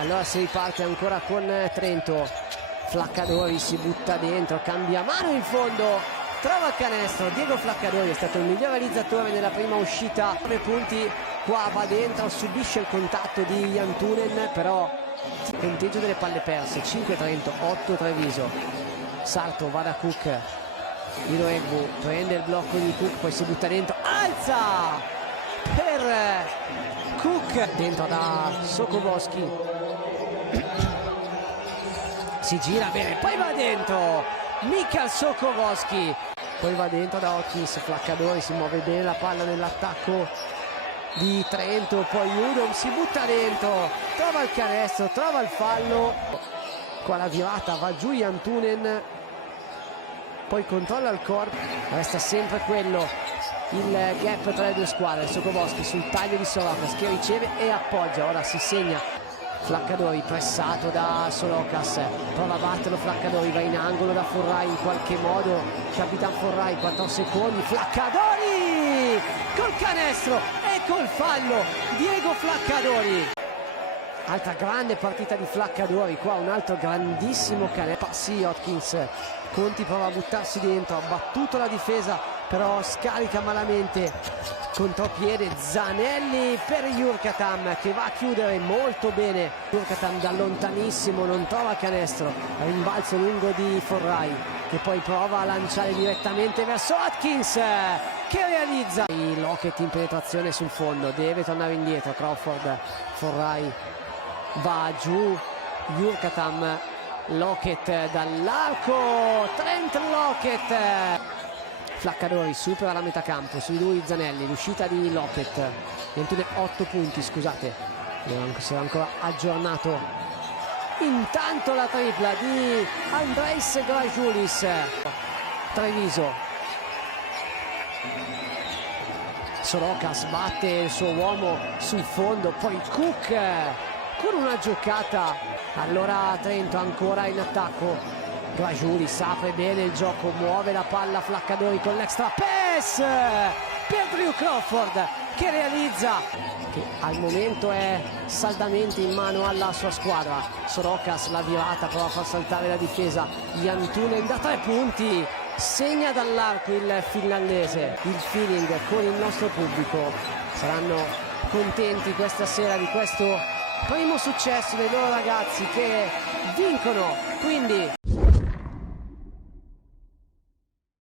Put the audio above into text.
Allora si riparte ancora con Trento. Flaccadori si butta dentro, cambia mano in fondo, trova il canestro. Diego Flaccadori è stato il miglior realizzatore nella prima uscita, 9 punti. Qua va dentro, subisce il contatto di Jantunen, però punteggio delle palle perse, 5 Trento, 8 Treviso. Sarto va da Cook, Iroegbu prende il blocco di Cook, poi si butta dentro, alza per Cook, dentro da Sokolovski, si gira bene, poi va dentro Michael Sokolovski, poi va dentro da Hawkins. Flaccadori si muove bene la palla nell'attacco di Trento, poi Udom si butta dentro, trova il canestro, trova il fallo, qua la virata va giù Jantunen, poi controlla il corpo, resta sempre quello il gap tra le due squadre. Sokolovski sul taglio di Sorokas che riceve e appoggia, ora si segna. Flaccadori pressato da Sorokas, prova a batterlo Flaccadori, va in angolo da Forrai in qualche modo, Capitan Forrai, 4 secondi, Flaccadori col canestro e col fallo, Diego Flaccadori. Altra grande partita di Flaccadori, qua un altro grandissimo canestro, passi Hawkins, Conti prova a buttarsi dentro, ha battuto la difesa però scarica malamente, contropiede Zanelli per Jurkatam che va a chiudere molto bene. Jurkatam da lontanissimo non trova canestro, rimbalzo lungo di Forrai che poi prova a lanciare direttamente verso Atkins che realizza il Lockett in penetrazione sul fondo, deve tornare indietro Crawford, Forrai va giù, Jurkatam, Lockett dall'arco, Trent Lockett, Flaccadori supera la metà campo, sui lui Zanelli, l'uscita di Lockett, 8 punti scusate, si era ancora aggiornato. Intanto la tripla di Andreis Grajulis, Treviso, Sorokas batte il suo uomo sul fondo, poi Cook con una giocata, allora Trento ancora in attacco. Grajulis apre bene il gioco, muove la palla Flaccadori con l'extra pass per Drew Crawford che realizza, che al momento è saldamente in mano alla sua squadra. Sorokas la virata, prova a far saltare la difesa, Jantunen da 3 punti, segna dall'arco il finlandese. Il feeling con il nostro pubblico, saranno contenti questa sera di questo primo successo dei loro ragazzi che vincono quindi